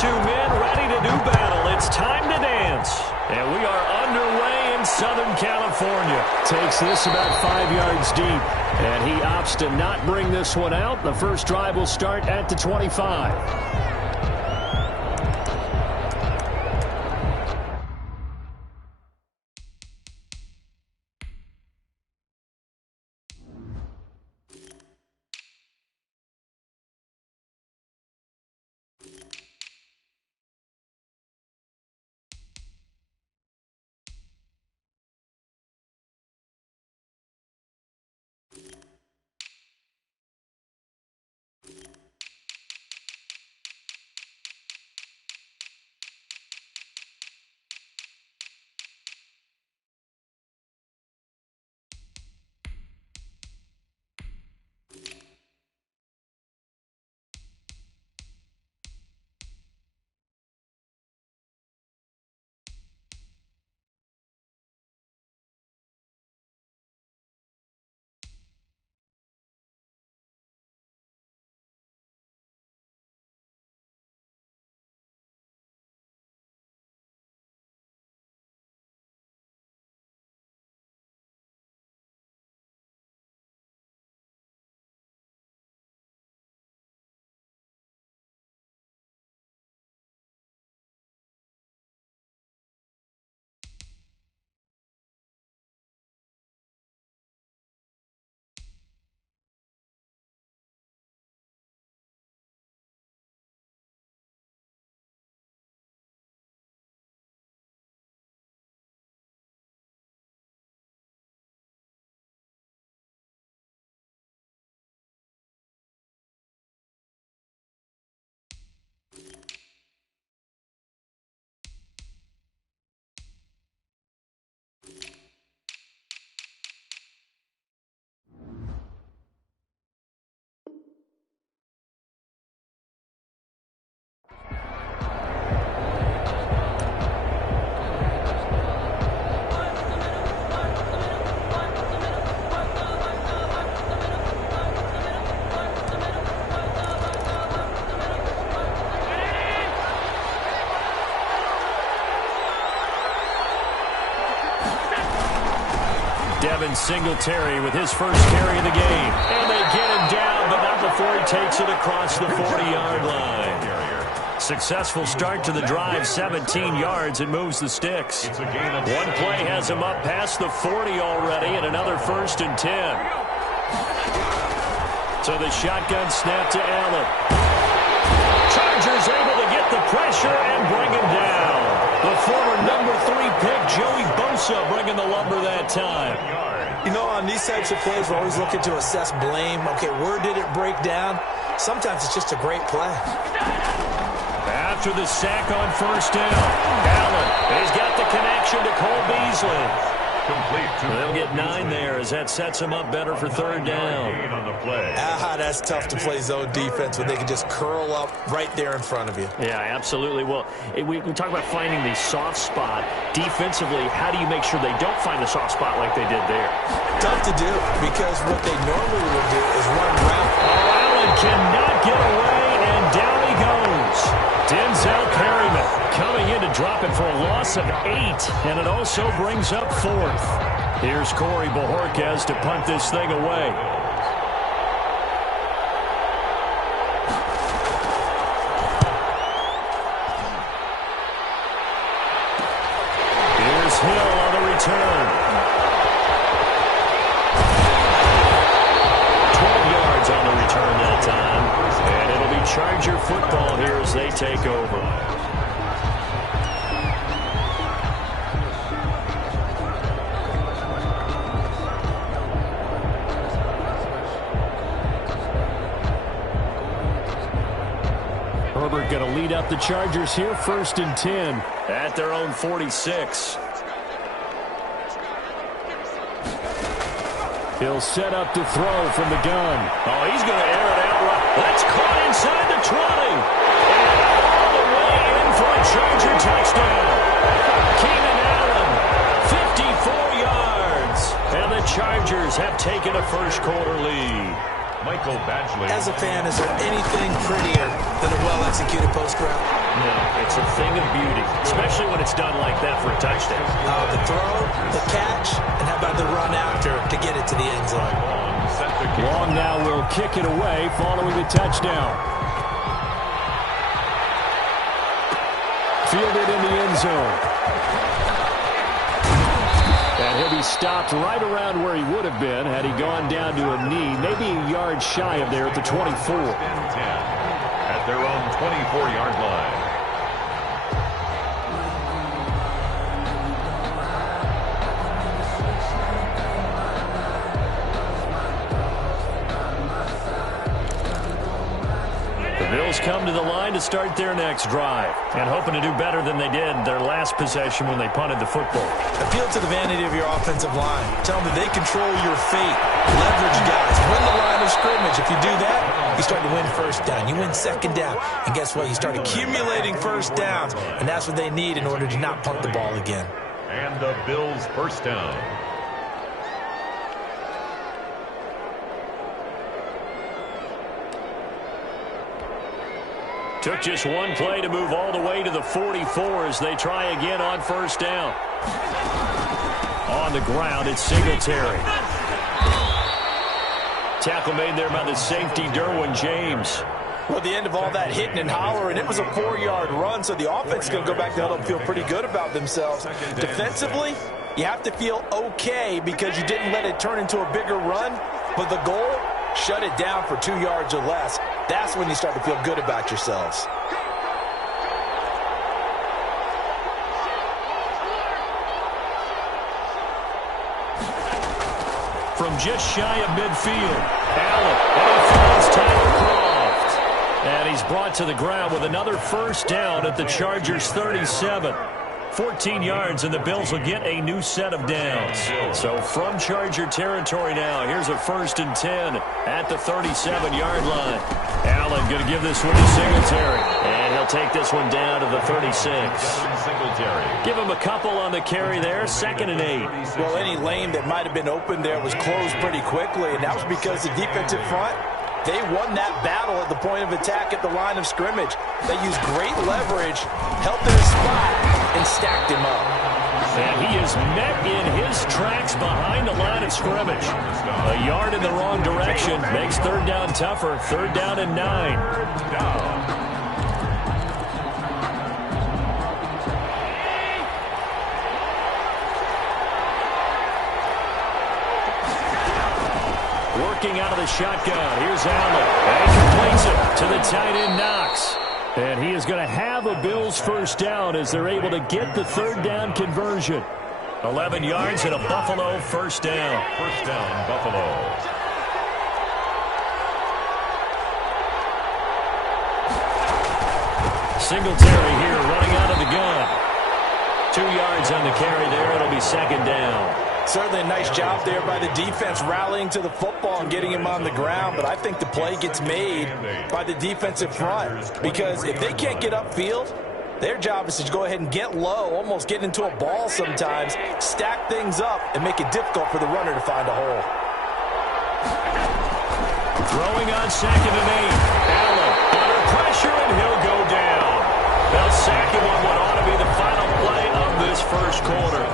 two men ready to do battle. It's time to dance. And we are underway in Southern California. Takes this about 5 yards deep. And he opts to not bring this one out. The first drive will start at the 25. Singletary with his first carry of the game. And they get him down, but not before he takes it across the 40-yard line. Successful start to the drive, 17 yards, and moves the sticks. One play has him up past the 40 already, and another 1st and 10. So the shotgun snap to Allen. Chargers able to get the pressure and bring him down. The former number 3 pick, Joey Bosa, bringing the lumber that time. You know, on these types of plays, we're always looking to assess blame. Okay, where did it break down? Sometimes it's just a great play. After the sack on 1st down, Allen, he's got the connection to Cole Beasley. They'll get 9 there as that sets him up better for 3rd down. That's tough to play zone defense when they can just curl up right there in front of you. Yeah, absolutely. Well, we talk about finding the soft spot. Defensively, how do you make sure they don't find the soft spot like they did there? Tough to do, because what they normally would do is run route. Oh, Allen cannot get away, and down he goes. Denzel Perryman coming in to drop it for a loss of 8, and it also brings up 4th. Here's Corey Bojorquez to punt this thing away. Here's Hill on the return. 12 yards on the return that time, and it'll be Charger football here as they take over. Herbert going to lead up the Chargers here, 1st and 10 at their own 46. He'll set up to throw from the gun. Oh, he's going to air it out right. That's caught inside the 20. And all the way in for a Charger touchdown. Keenan Allen, 54 yards. And the Chargers have taken a first quarter lead. As a fan, is there anything prettier than a well-executed post route? No, it's a thing of beauty, especially when it's done like that for a touchdown. The throw, the catch, and how about the run after to get it to the end zone? Long now will kick it away following the touchdown. Fielded in the end zone. And he'll be stopped right around where he would have been had he gone down to a knee, maybe a yard shy of there at the 24. At their own 24-yard line. The Bills come to the line to start their next drive and hoping to do better than they did their last possession when they punted the football. Appeal to the vanity of your offensive line. Tell them that they control your fate. Leverage guys. Win the line of scrimmage. If you do that, you start to win first down. You win second down. And guess what? You start accumulating first downs. And that's what they need in order to not punt the ball again. And the Bills' first down. Took just one play to move all the way to the 44 as they try again on first down. On the ground, it's Singletary. Tackle made there by the safety, Derwin James. Well, the end of all that hitting and hollering, it was a 4-yard run, so the offense is going to go back to huddle and feel pretty good about themselves. Defensively, you have to feel okay because you didn't let it turn into a bigger run, but the goal, shut it down for 2 yards or less. That's when you start to feel good about yourselves. From just shy of midfield, Allen, and he finds Tyler Croft. And he's brought to the ground with another first down at the Chargers' 37. 14 yards, and the Bills will get a new set of downs. So from Charger territory now, here's a 1st and 10 at the 37-yard line. Allen going to give this one to Singletary, and he'll take this one down to the 36. Give him a couple on the carry there, 2nd and 8. Well, any lane that might have been open there was closed pretty quickly, and that was because the defensive front, they won that battle at the point of attack at the line of scrimmage. They used great leverage, held their spot, and stacked him up. And he is met in his tracks behind the line of scrimmage. A yard in the wrong direction makes 3rd down tougher. 3rd down and 9. Working out of the shotgun. Here's Allen. And he completes it to the tight end, Knox. And he is going to have a Bills first down as they're able to get the 3rd down conversion. 11 yards and a Buffalo first down. First down, Buffalo. Singletary here running out of the gun. 2 yards on the carry there. It'll be 2nd down. Certainly a nice job there by the defense rallying to the football and getting him on the ground, but I think the play gets made by the defensive front because if they can't get upfield, their job is to go ahead and get low, almost get into a ball sometimes, stack things up, and make it difficult for the runner to find a hole. Throwing on 2nd and 8. Allen under pressure, and he'll go down. They'll sack him on what ought to be the final play of this first quarter.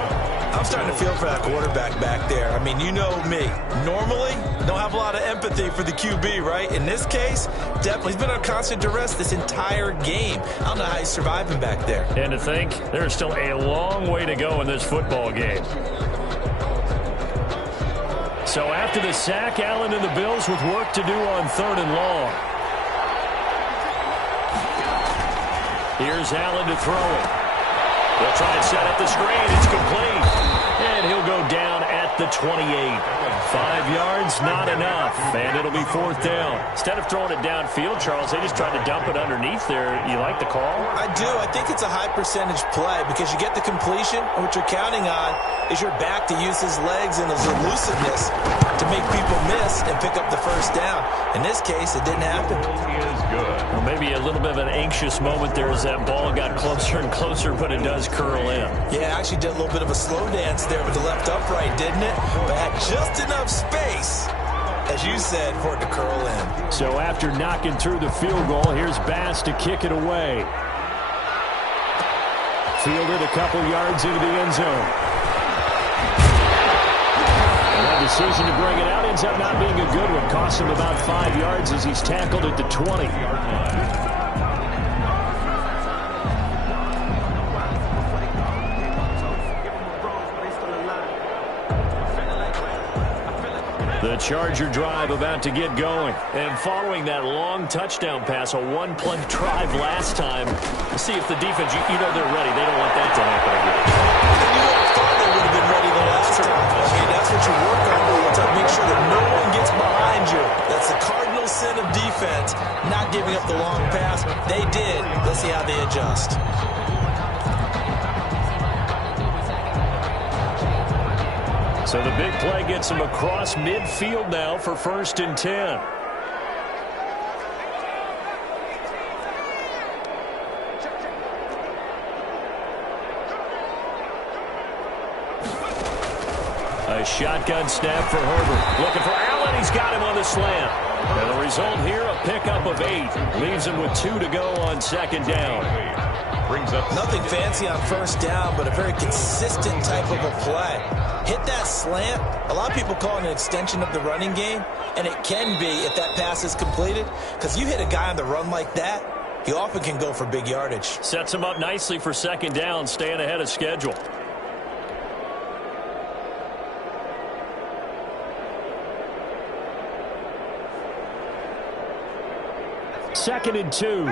I'm starting to feel for that quarterback back there. I mean, you know me. Normally, don't have a lot of empathy for the QB, right? In this case, definitely. He's been on constant duress this entire game. I don't know how he's surviving back there. And to think, there's still a long way to go in this football game. So after the sack, Allen and the Bills with work to do on 3rd and long. Here's Allen to throw it. They'll try and set up the screen. It's complete. And he'll go down at the 28. 5 yards, not enough. And it'll be 4th down. Instead of throwing it downfield, Charles, they just tried to dump it underneath there. You like the call? I do. I think it's a high percentage play because you get the completion, and what you're counting on is your back to use his legs and his elusiveness to make people miss and pick up the first down. In this case, it didn't happen. He is good. Well, maybe a little bit of an anxious moment there as that ball got closer and closer, but it does curl in. Yeah, actually did a little bit of a slow dance there with the left upright, didn't it? But had just enough space as you said, for it to curl in. So after knocking through the field goal, here's Bass to kick it away. Fielded a couple yards into the end zone. And that decision to bring it out ends up not being a good one. Costs him about 5 yards as he's tackled at the 20. The Charger drive about to get going. And following that long touchdown pass, a one-play drive last time, let's see if the defense, you know they're ready. They don't want that to happen again. You would have thought they would have been ready the last time. I mean, that's what you work on to make sure that no one gets behind you. That's the cardinal sin of defense, not giving up the long pass. They did. Let's see how they adjust. So the big play gets him across midfield now for 1st and 10. A shotgun snap for Herbert. Looking for Allen. He's got him on the slant. And the result here, a pickup of 8. Leaves him with 2 to go on 2nd down. Brings up nothing fancy on 1st down, but a very consistent type of a play. Hit that slant. A lot of people call it an extension of the running game, and it can be if that pass is completed, because you hit a guy on the run like that, he often can go for big yardage. Sets him up nicely for 2nd down, staying ahead of schedule. Second and 2.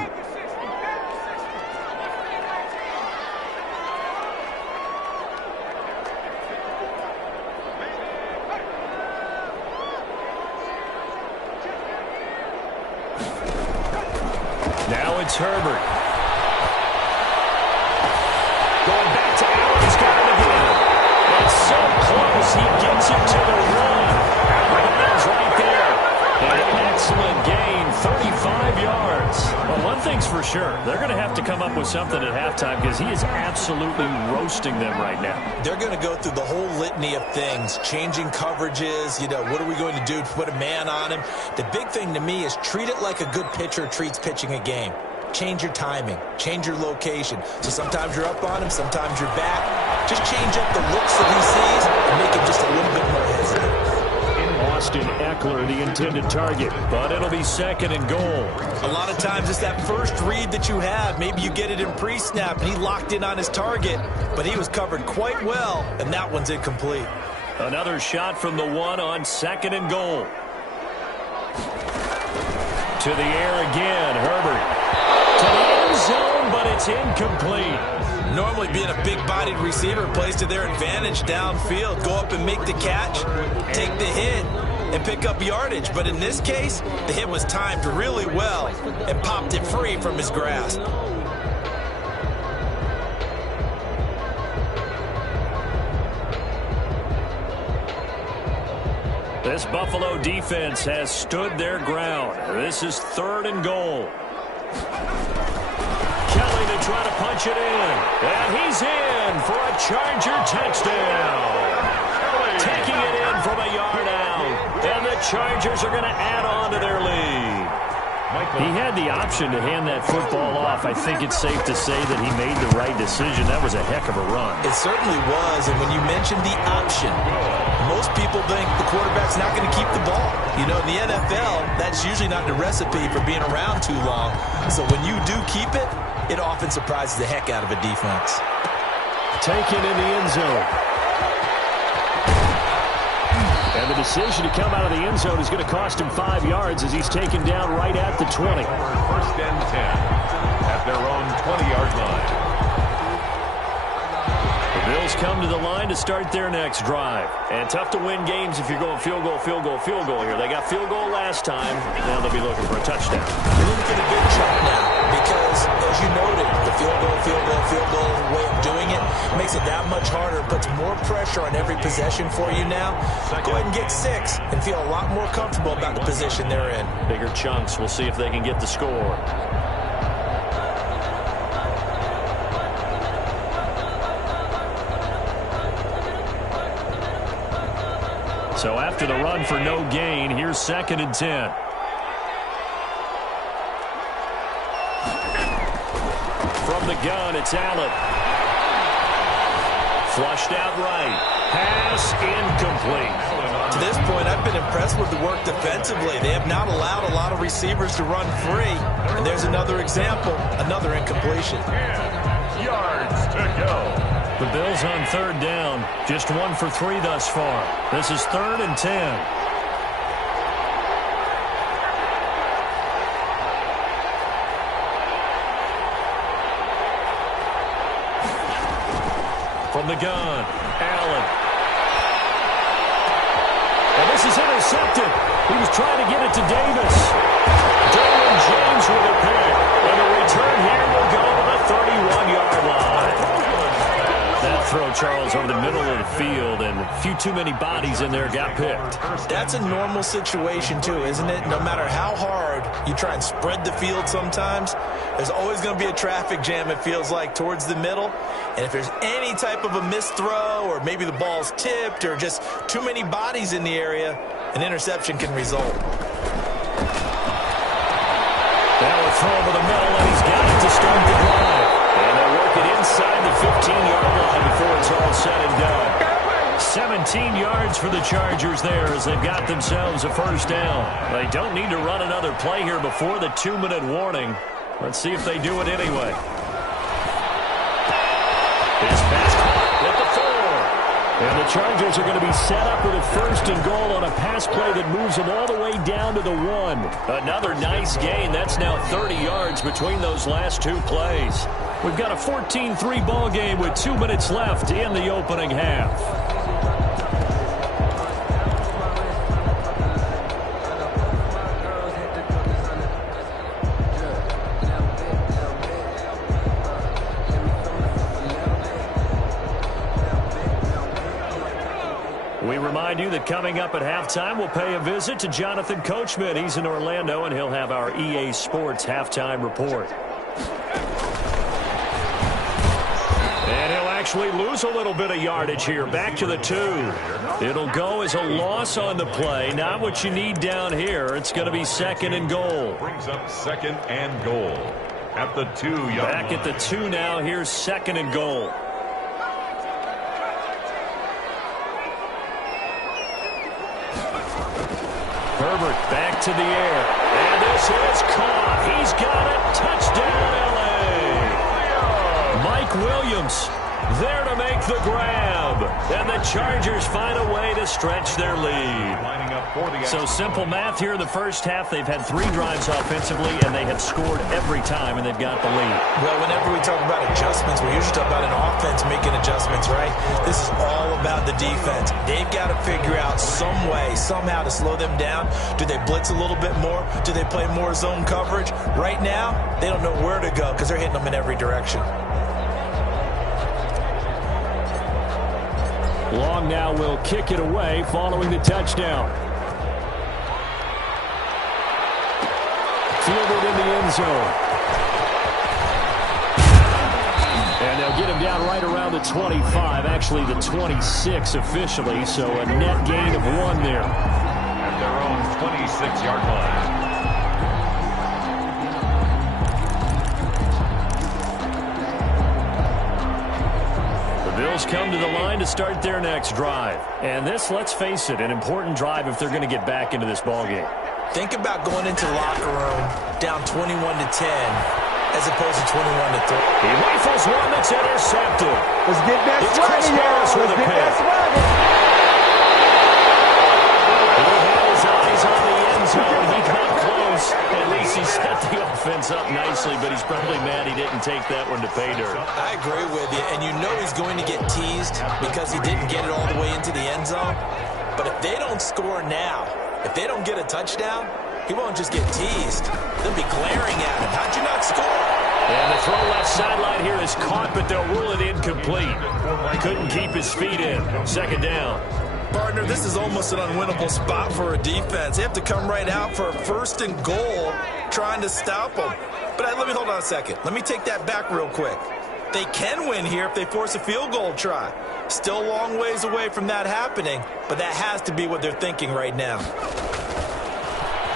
Now it's Herbert. Going back to Allen. He's got it again. It's so close. He gets it to the run. Out of bounds right there. An excellent gain, 35 yards. Well, one thing's for sure. They're going to have to come up with something at halftime because he is absolutely roasting them right now. They're going to go through the whole litany of things, changing coverages, what are we going to do to put a man on him? The big thing to me is treat it like a good pitcher treats pitching a game. Change your timing, change your location. So sometimes you're up on him, sometimes you're back. Just change up the looks that he sees and make him just a little bit more hesitant. Austin Eckler, the intended target. But it'll be 2nd and goal. A lot of times it's that first read that you have. Maybe you get it in pre-snap and he locked in on his target, but he was covered quite well, and that one's incomplete. Another shot from the 1 on 2nd and goal. To the air again, Herbert. To the end zone, but it's incomplete. Normally being a big-bodied receiver plays to their advantage downfield. Go up and make the catch, take the hit, and pick up yardage. But in this case, the hit was timed really well and popped it free from his grasp. This Buffalo defense has stood their ground. This is 3rd and goal. Kelly to try to punch it in. And he's in for a Charger touchdown. Taking it in from a yard out. And the Chargers are going to add on to their lead. He had the option to hand that football off. I think it's safe to say that he made the right decision. That was a heck of a run. It certainly was, and when you mentioned the option, most people think the quarterback's not going to keep the ball. In the NFL, that's usually not the recipe for being around too long. So when you do keep it, it often surprises the heck out of a defense. Taken in the end zone. And the decision to come out of the end zone is going to cost him 5 yards as he's taken down right at the 20. 1st and 10 at their own 20-yard line. The Bills come to the line to start their next drive. And tough to win games if you're going field goal, field goal, field goal here. They got field goal last time. Now they'll be looking for a touchdown. They need to get a big chunk now because, as you noted, the field goal way of doing it makes it that much harder, puts more pressure on every possession for you now. Go ahead and get 6 and feel a lot more comfortable about the position they're in. Bigger chunks. We'll see if they can get the score. So after the run for no gain, here's 2nd and 10. From the gun, it's Allen. Flushed out right. Pass incomplete. To this point, I've been impressed with the work defensively. They have not allowed a lot of receivers to run free. And there's another example, another incompletion. 10 yards to go. The Bills on 3rd down. Just 1 for 3 thus far. This is 3rd and 10. From the gun, Allen. And this is intercepted. He was trying to get it to Davis. Derwin James with a pick. And the return here will go to the 31-yard line. That throw, Charles, over the middle of the field, and a few too many bodies in there got picked. That's a normal situation, too, isn't it? No matter how hard you try and spread the field sometimes, there's always going to be a traffic jam, it feels like, towards the middle. And if there's any type of a missed throw, or maybe the ball's tipped, or just too many bodies in the area, an interception can result. Now a throw over the middle, and he's got it to start the drive. And they'll work it inside the 15-yard line before it's all said and done. 17 yards for the Chargers there as they've got themselves a 1st down. They don't need to run another play here before the 2-minute warning. Let's see if they do it anyway. This pass caught at the 4. And the Chargers are going to be set up with a 1st and goal on a pass play that moves them all the way down to the 1. Another nice gain. That's now 30 yards between those last 2 plays. We've got a 14-3 ball game with 2 minutes left in the opening half. We remind you that coming up at halftime, we'll pay a visit to Jonathan Coachman. He's in Orlando, and he'll have our EA Sports halftime report. And he'll actually lose a little bit of yardage here. Back to the 2. It'll go as a loss on the play. Not what you need down here. It's going to be 2nd and goal. Brings up 2nd and goal at the 2-yard line. Back at the 2 now. Here's 2nd and goal. Herbert back to the air. And this is caught. He's got it. Touchdown, L.A. Mike Williams there to make the grab. And the Chargers find a way to stretch their lead. Lining up for the So simple math here in the 1st half. They've had 3 drives offensively, and they have scored every time, and they've got the lead. Well, whenever we talk about adjustments, we usually talk about an offense making adjustments, right? This is all about the defense. They've got to figure out some way, somehow to slow them down. Do they blitz a little bit more? Do they play more zone coverage? Right now, they don't know where to go because they're hitting them in every direction. Long now will kick it away following the touchdown. Fielded in the end zone. And they'll get him down right around the 25, actually the 26 officially, so a net gain of 1 there. At their own 26-yard line. Bills come to the line to start their next drive. And this, let's face it, an important drive if they're going to get back into this ballgame. Think about going into the locker room down 21-10 as opposed to 21-3. He rifles one that's intercepted. Let's get that swagger, y'all. Let's get that swagger. He had his eyes on the end zone. He got close. At least he set the offense up nicely, but he's probably mad he didn't take that one to pay dirt. I agree with you, and you know he's going to get teased because he didn't get it all the way into the end zone. But if they don't score now, if they don't get a touchdown, he won't just get teased. They'll be glaring at him. How'd you not score? And the throw left sideline here is caught, but they'll rule it incomplete. Couldn't keep his feet in. 2nd down. Partner, this is almost an unwinnable spot for a defense. They have to come right out for a 1st and goal trying to stop them. But let me hold on a second. Let me take that back real quick. They can win here if they force a field goal try. Still a long ways away from that happening, but that has to be what they're thinking right now.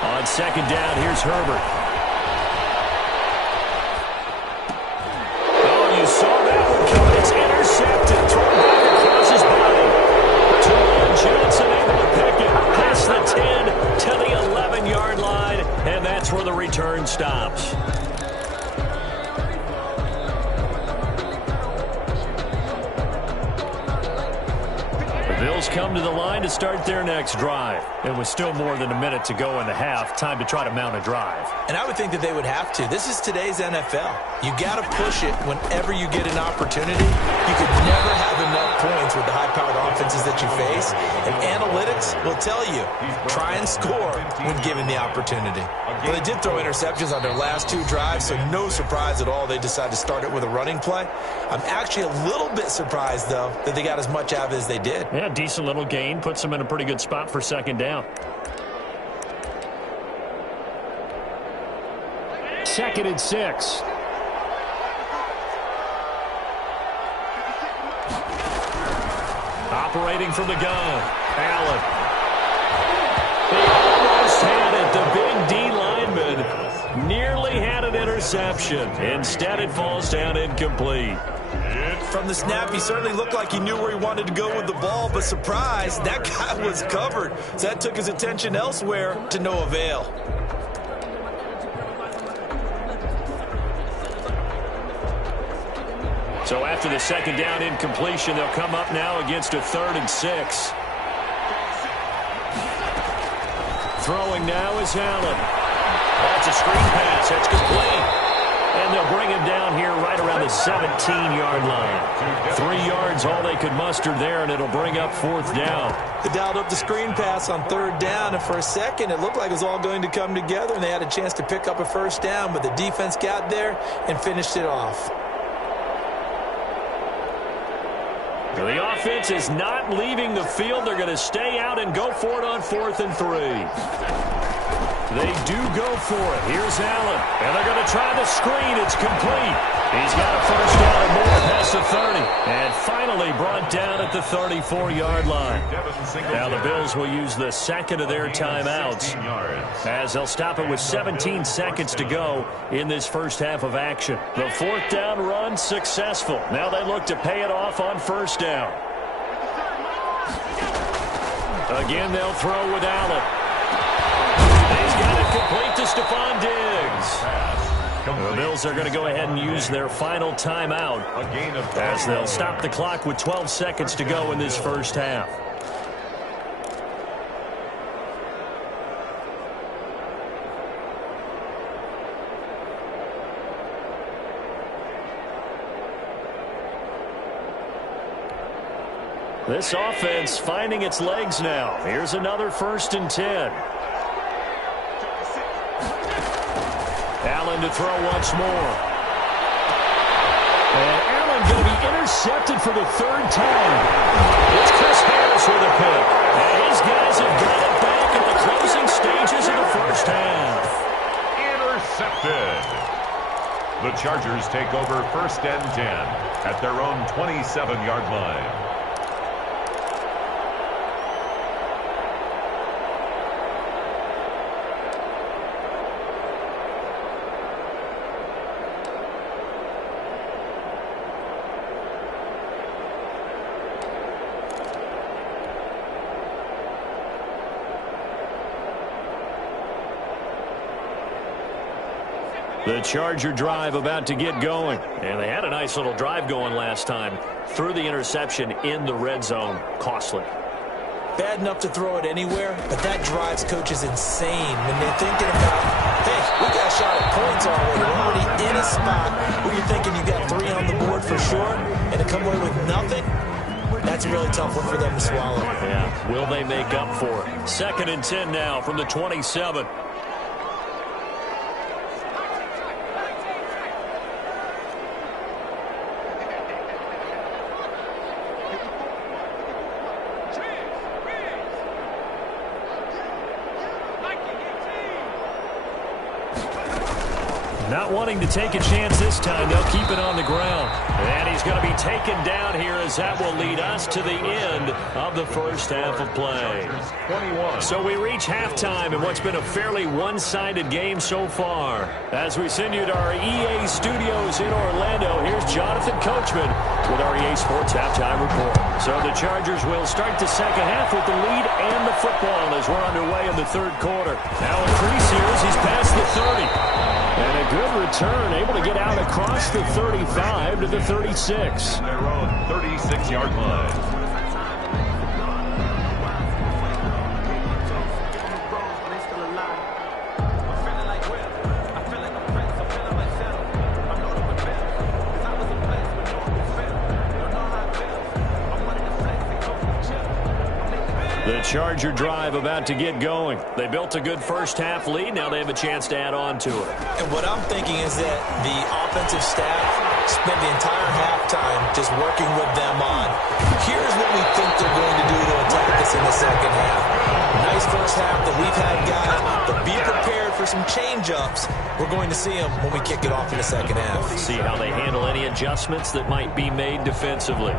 On second down, here's Herbert. Oh, you saw that one coming. It's intercepted. Thrown back across his body. Johnson able to pick it past the 10 to the 11-yard line, and that's where the return stops. The Bills come to the line to start their next drive. And with still more than a minute to go in the half, time to try to mount a drive. And I would think that they would have to. This is today's NFL. You got to push it whenever you get an opportunity. You could never have enough points with the high-powered offenses that you face. And analytics will tell you, try and score when given the opportunity. Well, they did throw interceptions on their last two drives, so no surprise at all they decided to start it with a running play. I'm actually a little bit surprised, though, that they got as much out of it as they did. Yeah, decent little gain. Puts them in a pretty good spot for second down. Second and 6. Operating from the gun. Allen. He almost had it. The big D lineman nearly had an interception. Instead, it falls down incomplete. From the snap, he certainly looked like he knew where he wanted to go with the ball, but surprise, that guy was covered. So that took his attention elsewhere to no avail. So after the second down incompletion, they'll come up now against a 3rd and 6. Throwing now is Allen. That's a screen pass. That's complete. And they'll bring him down here right around the 17-yard line. 3 yards, all they could muster there, and it'll bring up 4th down. They dialed up the screen pass on 3rd down, and for a second it looked like it was all going to come together, and they had a chance to pick up a 1st down, but the defense got there and finished it off. The offense is not leaving the field. They're going to stay out and go for it on 4th and 3. They do go for it. Here's Allen. And they're going to try the screen. It's complete. He's got a 1st down and more past the 30. And finally brought down at the 34-yard line. Now the Bills will use the second of their timeouts as they'll stop it with 17 seconds to go in this first half of action. The 4th down run successful. Now they look to pay it off on 1st down. Again, they'll throw with Allen. He's got it complete to Stephon Diggs. The Bills are going to go ahead and use their final timeout as they'll stop the clock with 12 seconds to go in this first half. This offense finding its legs now. Here's another 1st and 10. Allen to throw once more. And Allen going to be intercepted for the 3rd time. It's Chris Harris with a pick. And his guys have got it back in the closing stages of the first half. Intercepted. The Chargers take over 1st and 10 at their own 27-yard line. The Charger drive about to get going. And they had a nice little drive going last time. Threw the interception in the red zone. Costly. Bad enough to throw it anywhere, but that drives coaches insane when they're thinking about, hey, we got a shot at points already. We're already in a spot where you're thinking you got 3 on the board for sure, and to come away with nothing, that's a really tough one for them to swallow. Yeah, will they make up for it? 2nd and 10 now from the 27. Not wanting to take a chance this time, they'll keep it on the ground. going to be taken down here as that will lead us to the end of the first half of play. So we reach halftime in what's been a fairly one-sided game so far. As we send you to our EA studios in Orlando, here's Jonathan Coachman with our EA Sports Halftime Report. So the Chargers will start the second half with the lead and the football as we're underway in the third quarter. Now increase here as he's past the 30. And a good return, able to get out across the 35 to the 36. Their own 36-yard line. The Charger drive about to get going. They built a good first-half lead. Now they have a chance to add on to it. And what I'm thinking is that the offensive staff spent the entire halftime just working with them on, here's what we think they're going to do to attack us in the second half. Nice first half that we've had, guys, but be prepared for some change-ups. We're going to see them when we kick it off in the second half. See how they handle any adjustments that might be made defensively.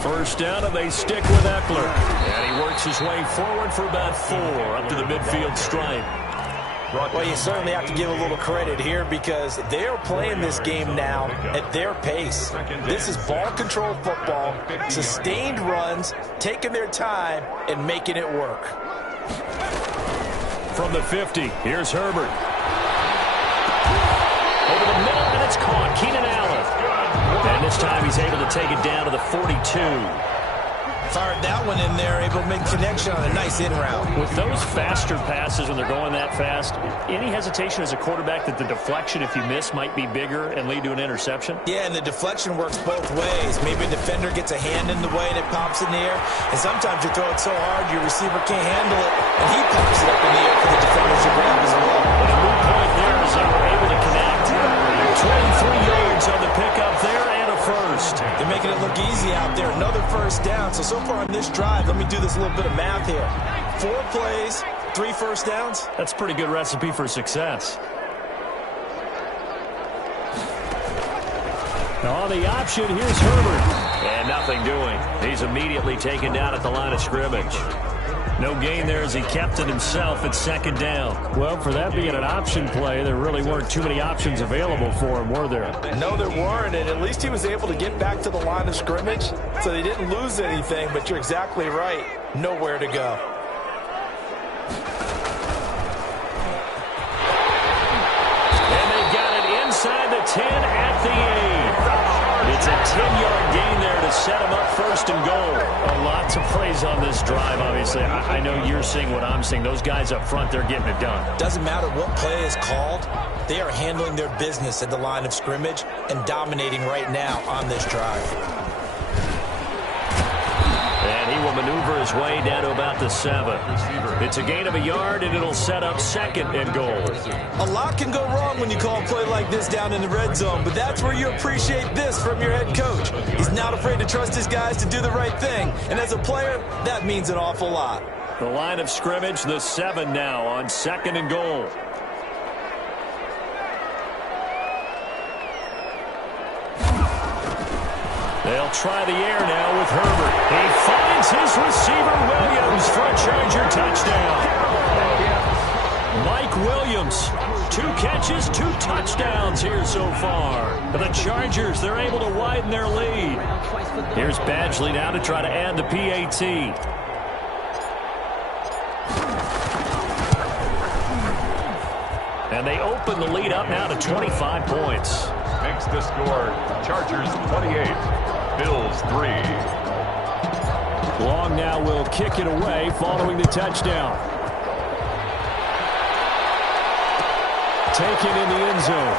First down, and they stick with Eckler. And he works his way forward for about 4 up to the midfield stripe. Well, you certainly have to give a little credit here because they're playing this game now at their pace. This is ball control football, sustained runs, taking their time, and making it work. From the 50, here's Herbert. Over the middle, and it's caught. Keenan Allen. And this time he's able to take it down to the 42. Fired that one in there, able to make connection on a nice in route. With those faster passes when they're going that fast, any hesitation as a quarterback that the deflection, if you miss, might be bigger and lead to an interception? Yeah, and the deflection works both ways. Maybe a defender gets a hand in the way and it pops in the air. And sometimes you throw it so hard your receiver can't handle it, and he pops it up in the air for the defenders to grab as well. And a good point there as they were able to connect. 23 yards on the pickup there and a first. They're making it look easy out there. Another first down. So far on this drive, let me do this little bit of math here. 4 plays, 3 first downs. That's a pretty good recipe for success. On the option, here's Herbert. And nothing doing. He's immediately taken down at the line of scrimmage. No gain there as he kept it himself at second down. Well, for that being an option play, there really weren't too many options available for him, were there? No, there weren't, and at least he was able to get back to the line of scrimmage, so they didn't lose anything, but you're exactly right. Nowhere to go. And they got it inside the 10 at the 8. It's a 10-yard gain there to set him up first and goal. A lot to praise on this drive, obviously. I know you're seeing what I'm seeing. Those guys up front, they're getting it done. Doesn't matter what play is called. They are handling their business at the line of scrimmage and dominating right now on this drive. And he will maneuver his way down to about the 7. It's a gain of a yard, and it'll set up second and goal. A lot can go wrong when you call a play like this down in the red zone, but that's where you appreciate this from your head coach. He's not afraid to trust his guys to do the right thing, and as a player, that means an awful lot. The line of scrimmage, the 7 now on second and goal. They'll try the air now with Herbert. He finds his receiver, Williams, for a Charger touchdown. Mike Williams, 2 catches, 2 touchdowns here so far. The Chargers, they're able to widen their lead. Here's Badgley now to try to add the PAT. And they open the lead up now to 25 points. Makes the score Chargers 28, Bills 3. Long now will kick it away following the touchdown. Taken in the end zone.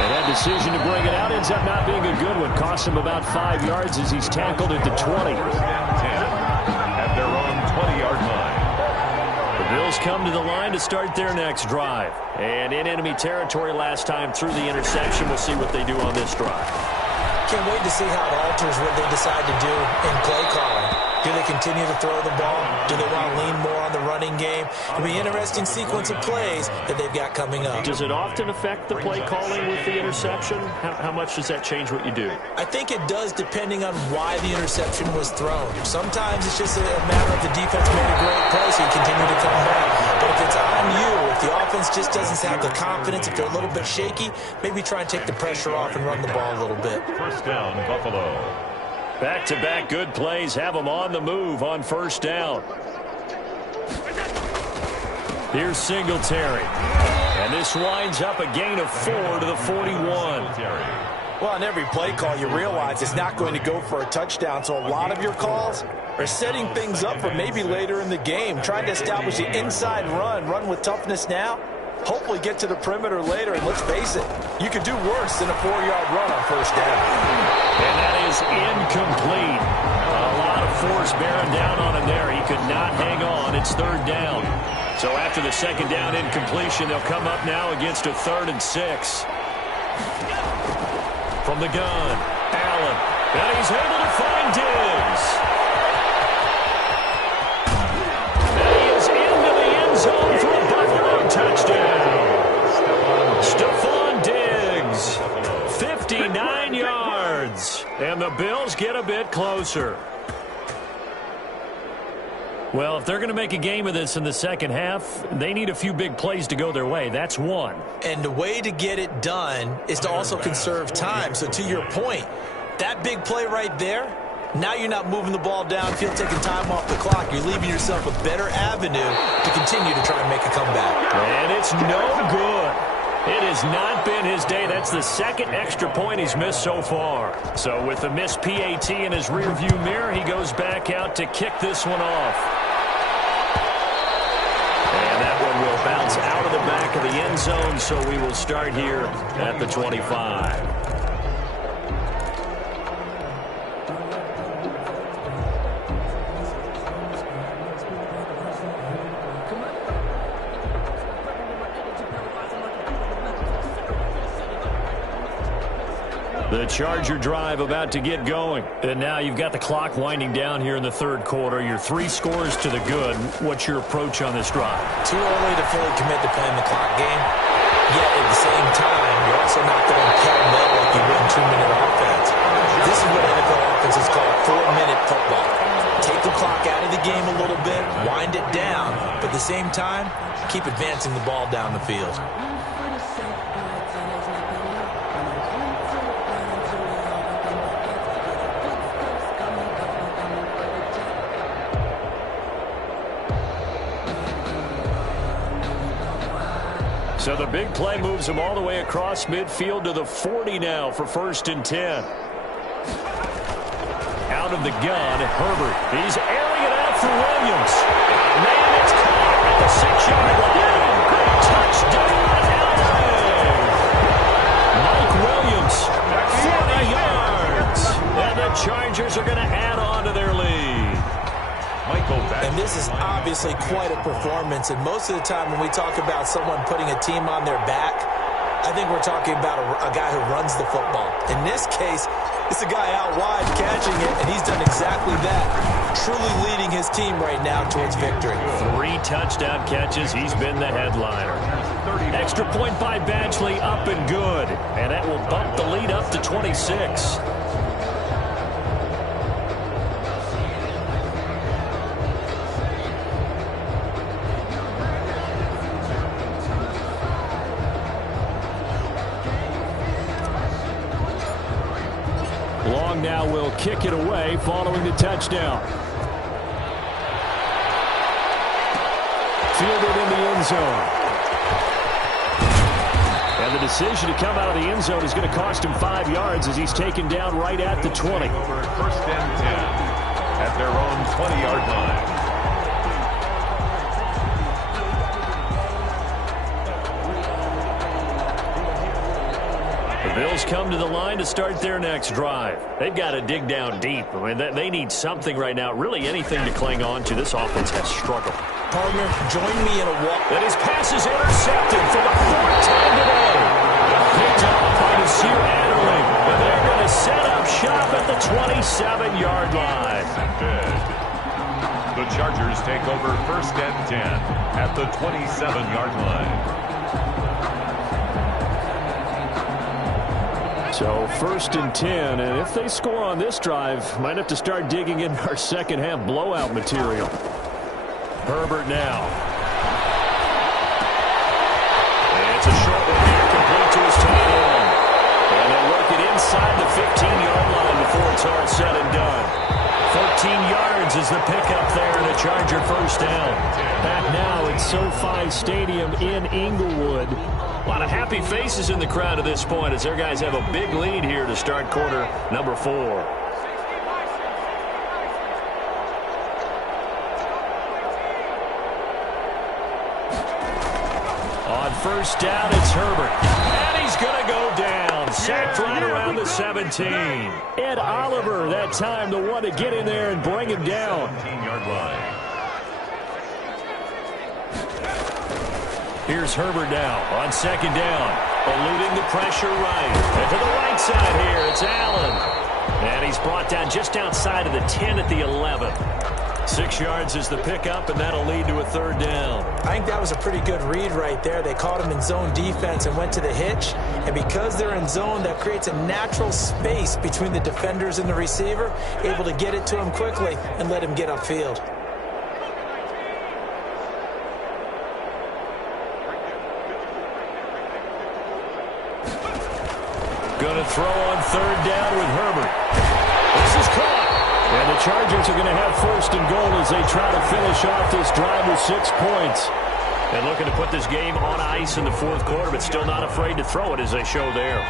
And that decision to bring it out ends up not being a good one. Costs him about 5 yards as he's tackled at the 20. First down 10 at their own 20-yard line. The Bills come to the line to start their next drive. And in enemy territory last time through the interception. We'll see what they do on this drive. can't wait to see how it alters what they decide to do in play calling. Do they continue to throw the ball? Do they want to lean more on the running game? It'll be an interesting sequence of plays that they've got coming up. Does it often affect the play calling with the interception? How much does that change what you do? I think it does depending on why the interception was thrown. Sometimes it's just a matter of the defense made a great play, so you continue to come back. But if it's on you, if the offense just doesn't have the confidence, if they're a little bit shaky, maybe try and take the pressure off and run the ball a little bit. First down, Buffalo. Back-to-back good plays have them on the move on first down. Here's Singletary. And this winds up a gain of 4 to the 41. Well, on every play call, you realize it's not going to go for a touchdown, so a lot of your calls are setting things up for maybe later in the game, trying to establish the inside run with toughness now, hopefully get to the perimeter later, and let's face it, you could do worse than a 4-yard run on first down. And that is incomplete. A lot of force bearing down on him there. He could not hang on. It's third down. So after the second down incompletion, they'll come up now against a 3rd and 6. From the gun, Allen. And he's able to find Diggs. And he is into the end zone for a Buffalo touchdown. Stephon Diggs, 59 yards. And the Bills get a bit closer. Well, if they're going to make a game of this in the second half, they need a few big plays to go their way. That's one. And the way to get it done is to also conserve time. So to your point, that big play right there, now you're not moving the ball downfield, taking time off the clock. You're leaving yourself a better avenue to continue to try and make a comeback. And it's no good. It has not been his day. That's the second extra point he's missed so far. So with the missed PAT in his rearview mirror, he goes back out to kick this one off. And that one will bounce out of the back of the end zone, so we will start here at the 25. The Charger drive about to get going. And now you've got the clock winding down here in the third quarter. Your 3 scores to the good. What's your approach on this drive? Too early to fully commit to playing the clock game. Yet at the same time, you're also not going pell-mell like you would in 2-minute offense. This is what NFL offenses call 4-minute football. Take the clock out of the game a little bit, wind it down, but at the same time, keep advancing the ball down the field. So the big play moves him all the way across midfield to the 40 now for 1st and 10. Out of the gun, Herbert. He's airing it out for Williams. Man, it's caught at the 6-yard line. Touchdown, LA! Mike Williams, 40 yards. And the Chargers are going to add on to their lead. And this is obviously quite a performance. And most of the time when we talk about someone putting a team on their back, I think we're talking about a guy who runs the football. In this case, it's a guy out wide catching it, and he's done exactly that. Truly leading his team right now towards victory. 3 touchdown catches. He's been the headliner. Extra point by Badgley, up and good. And that will bump the lead up to 26. Long now will kick it away following the touchdown. Fielded in the end zone. And the decision to come out of the end zone is going to cost him 5 yards as he's taken down right at the 20. Over 1st and 10 at their own 20-yard line. The Bills come to the line to start their next drive. They've got to dig down deep. I mean, they need something right now, really anything to cling on to. This offense has struggled. Partner, join me in a walk. And his pass is intercepted for the 4th time today. Picked off by Nasir Adderley. And they're going to set up shop at the 27-yard line. The Chargers take over 1st and 10 at the 27-yard line. So 1st and 10, and if they score on this drive, might have to start digging in our second half blowout material. Herbert now. It's a short one here, complete to his tight end. And they'll work it inside the 15-yard line before it's all said and done. 14 yards is the pickup there, and a Charger first down. Back now at SoFi Stadium in Inglewood. A lot of happy faces in the crowd at this point as their guys have a big lead here to start quarter number 4. On first down, it's Herbert. And he's going to go down. Sacked right around the 17. Ed Oliver that time, the one to get in there and bring him down. 17-yard line. Here's Herbert now on second down. Eluding the pressure right. And to the right side here, it's Allen. And he's brought down just outside of the 10 at the 11. 6 yards is the pickup, and that'll lead to a 3rd down. I think that was a pretty good read right there. They caught him in zone defense and went to the hitch. And because they're in zone, that creates a natural space between the defenders and the receiver, able to get it to him quickly and let him get upfield. Going to throw on 3rd down with Herbert. This is caught. And the Chargers are going to have 1st and goal as they try to finish off this drive with 6 points. And looking to put this game on ice in the 4th quarter, but still not afraid to throw it as they show there.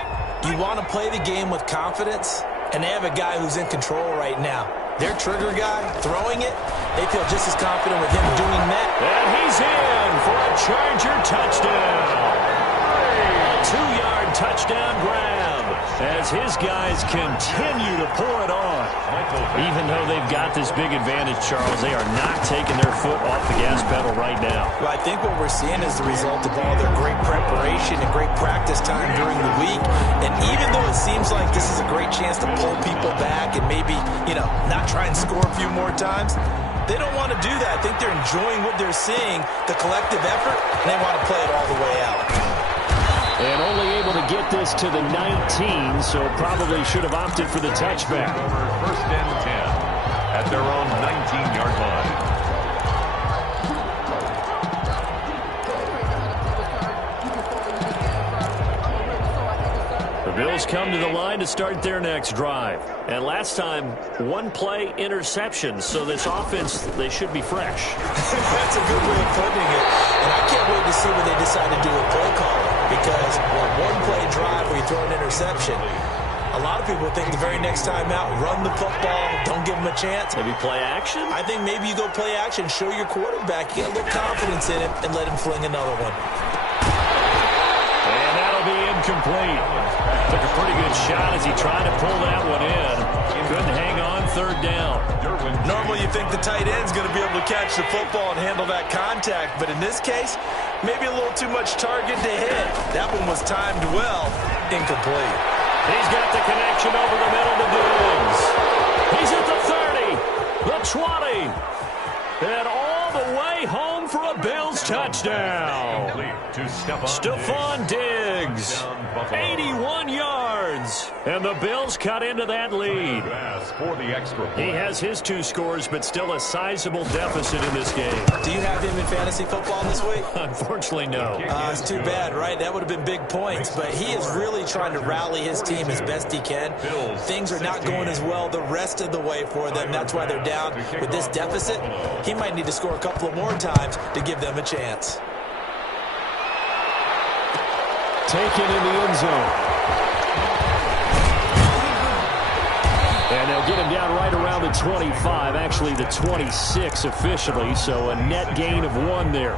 You want to play the game with confidence, and they have a guy who's in control right now. Their trigger guy, throwing it, they feel just as confident with him doing that. And he's in for a Charger touchdown. A 2-yard touchdown grab as his guys continue to pour it on. Even though they've got this big advantage, Charles, they are not taking their foot off the gas pedal right now. Well, I think what we're seeing is the result of all their great preparation and great practice time during the week. And even though it seems like this is a great chance to pull people back and maybe, not try and score a few more times, they don't want to do that. I think they're enjoying what they're seeing, the collective effort, and they want to play it all the way out. And only able to get this to the 19, so probably should have opted for the touchback. Over 1st and 10 at their own 19-yard line. The Bills come to the line to start their next drive. And last time, 1-play interception, so this offense, they should be fresh. That's a good way of putting it. And I can't wait to see what they decide to do with play calling. Because a 1-play drive where you throw an interception, a lot of people think the very next time out, run the football, don't give them a chance. Maybe play action? I think maybe you go play action, show your quarterback, get a little confidence in him, and let him fling another one. And that'll be incomplete. Took a pretty good shot as he tried to pull that one in. Couldn't hang on 3rd down. Normally you think the tight end's going to be able to catch the football and handle that contact, but in this case, maybe a little too much target to hit. That one was timed well, incomplete. He's got the connection over the middle to Diggs. He's at the 30, the 20, and all the way home for a Bills touchdown. Stephon Diggs, 81 yards, and the Bills cut into that lead. He has his 2 scores, but still a sizable deficit in this game. Do you have him in fantasy football this week? Unfortunately, no. It's too bad, right? That would have been big points, but he is really trying to rally his team as best he can. Things are not going as well the rest of the way for them. That's why they're down. With this deficit, he might need to score a couple of more times to give them a chance. Taken in the end zone. And they'll get him down right around the 25, actually the 26 officially, so a net gain of 1 there.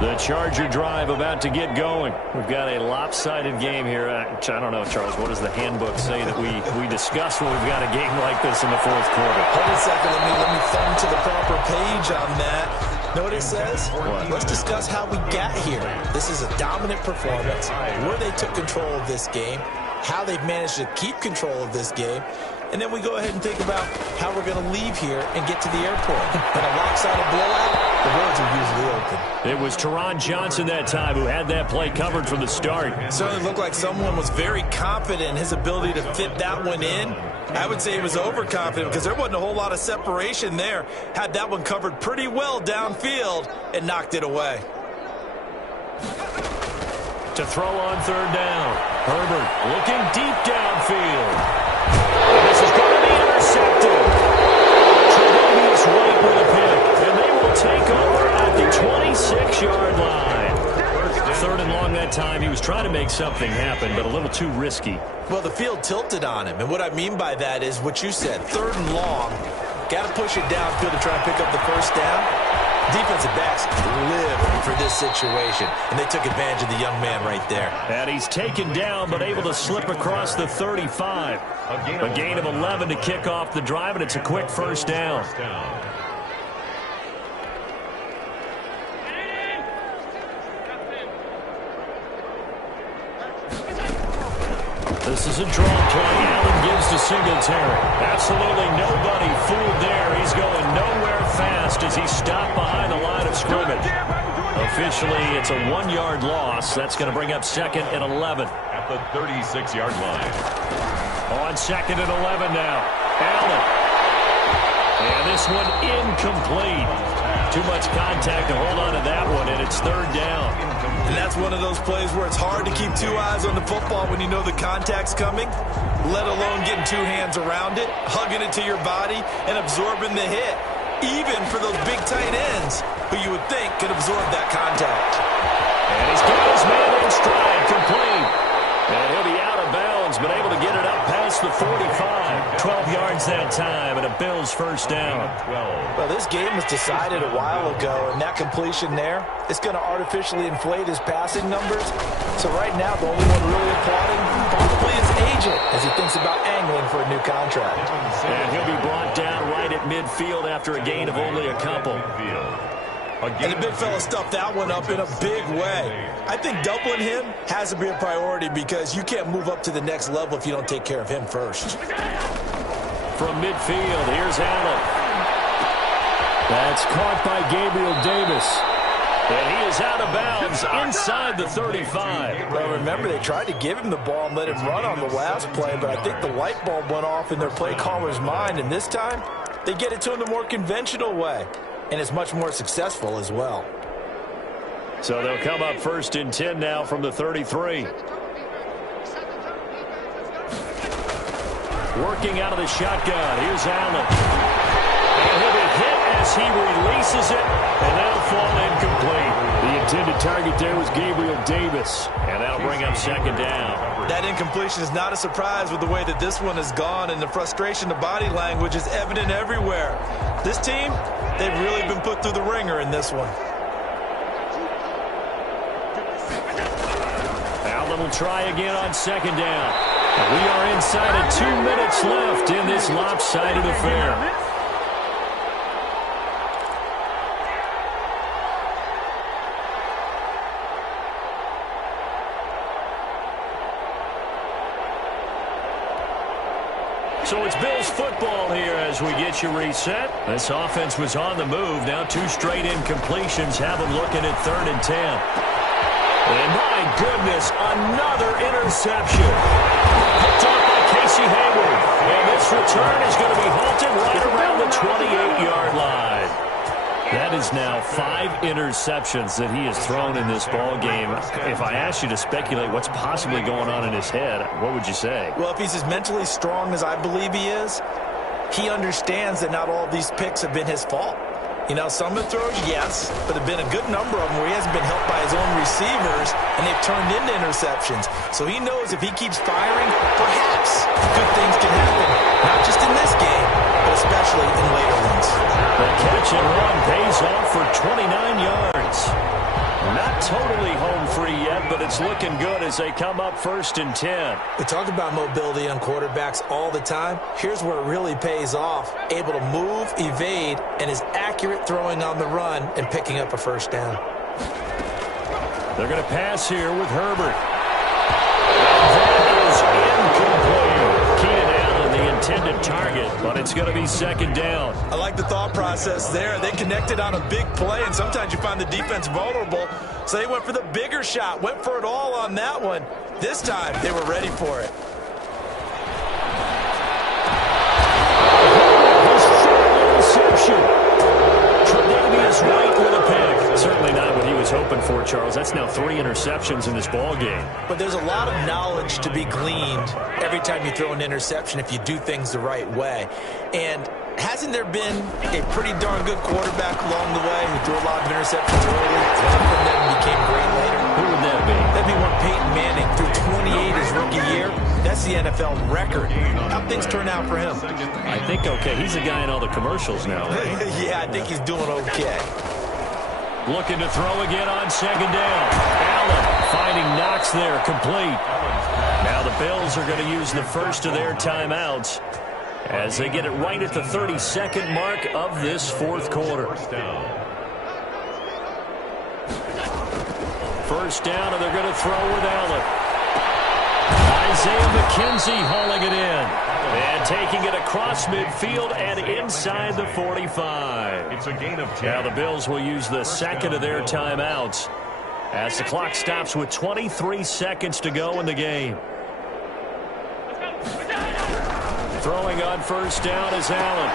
The Charger drive about to get going. We've got a lopsided game here. I don't know, Charles, what does the handbook say that we discuss when we've got a game like this in the 4th quarter? Hold a second. Let me thumb to the proper page on that. Know what it says? What? Let's discuss how we got here. This is a dominant performance, where they took control of this game, how they've managed to keep control of this game, and then we go ahead and think about how we're going to leave here and get to the airport. In a lopsided blowout, the roads are usually open. It was Teron Johnson that time who had that play covered from the start. It certainly looked like someone was very confident in his ability to fit that one in. I would say he was overconfident because there wasn't a whole lot of separation there. Had that one covered pretty well downfield and knocked it away. To throw on third down. Herbert looking deep downfield. This is going to be intercepted. Tre'Davious White with a pick, and they will take over at the 26-yard line. Third and long that time. He was trying to make something happen, but a little too risky. Well, the field tilted on him, and what I mean by that is what you said, third and long. Got to push it downfield to try and pick up the first down. Defensive backs live for this situation, and they took advantage of the young man right there. And he's taken down, but able to slip across the 35. A gain of 11 to kick off the drive, and it's a quick first down. This is a draw play. Allen gives to Singletary. Absolutely nobody fooled there. He's going nowhere fast as he's stopped behind the line of scrimmage. Officially, it's a 1-yard loss. That's going to bring up second and 11. At the 36-yard line. On second and 11 now. Allen. And this one incomplete. Too much contact to hold on to that one, and it's third down. And that's one of those plays where it's hard to keep two eyes on the football when you know the contact's coming, let alone getting two hands around it, hugging it to your body, and absorbing the hit, even for those big tight ends who you would think could absorb that contact. And he's got his man in stride, complete. And he'll be out of bounds, but able to get it up past the 45. 12 yards that time, and a Bills first down. Well, this game was decided a while ago, and that completion there, it's going to artificially inflate his passing numbers. So right now, the only one really applauding probably his agent as he thinks about angling for a new contract. And he'll be brought down right at midfield after a gain of only a couple. And the big fella stuffed that one up in a big way. I think doubling him has to be a priority because you can't move up to the next level if you don't take care of him first. From midfield, here's Allen. That's caught by Gabriel Davis. And he is out of bounds inside the 35. Well, remember, they tried to give him the ball and let him run on the last play, but I think the light bulb went off in their play caller's mind, and this time they get it to him the more conventional way. And it's much more successful as well. So they'll come up first and 10 now from the 33. Working out of the shotgun. Here's Allen. And he'll be hit as he releases it. And that'll fall incomplete. The intended target there was Gabriel Davis. And that'll bring up second down. That incompletion is not a surprise with the way that this one has gone. And the frustration, the body language is evident everywhere. This team, they've really been put through the ringer in this one. Allen will try again on second down. We are inside of 2 minutes left in this lopsided affair. So it's Bills football here as we get you reset. This offense was on the move. Now 2 straight incompletions have them looking at third and 10. And my goodness, another interception. Picked off by Casey Hayward. And this return is going to be halted right around the 28-yard line. That is now 5 interceptions that he has thrown in this ball game. If I asked you to speculate what's possibly going on in his head, what would you say? Well, if he's as mentally strong as I believe he is, he understands that not all of these picks have been his fault. You know, some of the throws, yes, but there have been a good number of them where he hasn't been helped by his own receivers, and they've turned into interceptions. So he knows if he keeps firing, perhaps good things can happen, not just in this game, but especially in later ones. The catch and run pays off for 29 yards. Not totally home free yet, but it's looking good as they come up 1st and 10. We talk about mobility on quarterbacks all the time. Here's where it really pays off. Able to move, evade, and is accurate throwing on the run and picking up a first down. They're going to pass here with Herbert. That is incomplete. Keenan Allen, the intended target, but it's going to be 2nd down. I like the thought process there. They connected on a big play, and sometimes you find the defense vulnerable. So they went for the bigger shot, went for it all on that one. This time, they were ready for it. Interception. Tre'Davious White with a pick. Certainly not what he was hoping for, Charles. That's now 3 interceptions in this ball game. But there's a lot of knowledge to be gleaned every time you throw an interception if you do things the right way. And hasn't there been a pretty darn good quarterback along the way who threw a lot of interceptions early, learned from them, and became great later? Who would that be? That'd be one Peyton Manning threw 28 his rookie year. That's the NFL record. How'd things turn out for him? I think okay. He's a guy in all the commercials now, right? Yeah, I think he's doing okay. Looking to throw again on 2nd down. Allen finding Knox there, complete. Now the Bills are going to use the first of their timeouts as they get it right at the 32nd mark of this 4th quarter. First down, and they're going to throw with Allen. Isaiah McKenzie hauling it in. And taking it across midfield and inside the 45. It's a gain of 10. Now the Bills will use the 2nd of their timeouts as the clock stops with 23 seconds to go in the game. Throwing on first down is Allen.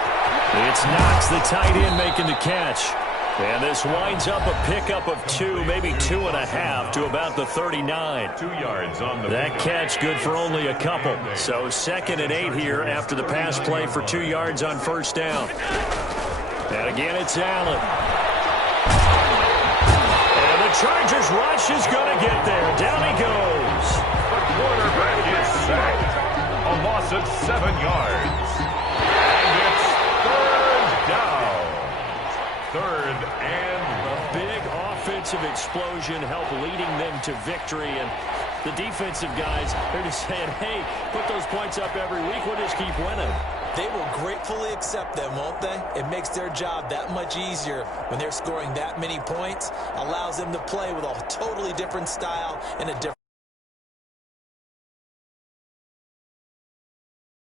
It's Knox, the tight end, making the catch. And this winds up a pickup of 2, maybe 2.5 to about the 39. 2 yards on the That catch good for only a couple. So 2nd and 8 here after the pass play for 2 yards on first down. And again, it's Allen. And the Chargers rush is going to get there. Down he goes. The quarterback is sacked. A loss of 7 yards. And it's 3rd down. 3rd and a big offensive explosion helped leading them to victory. And the defensive guys, they're just saying, hey, put those points up every week. We'll just keep winning. They will gratefully accept them, won't they? It makes their job that much easier when they're scoring that many points. Allows them to play with a totally different style and a different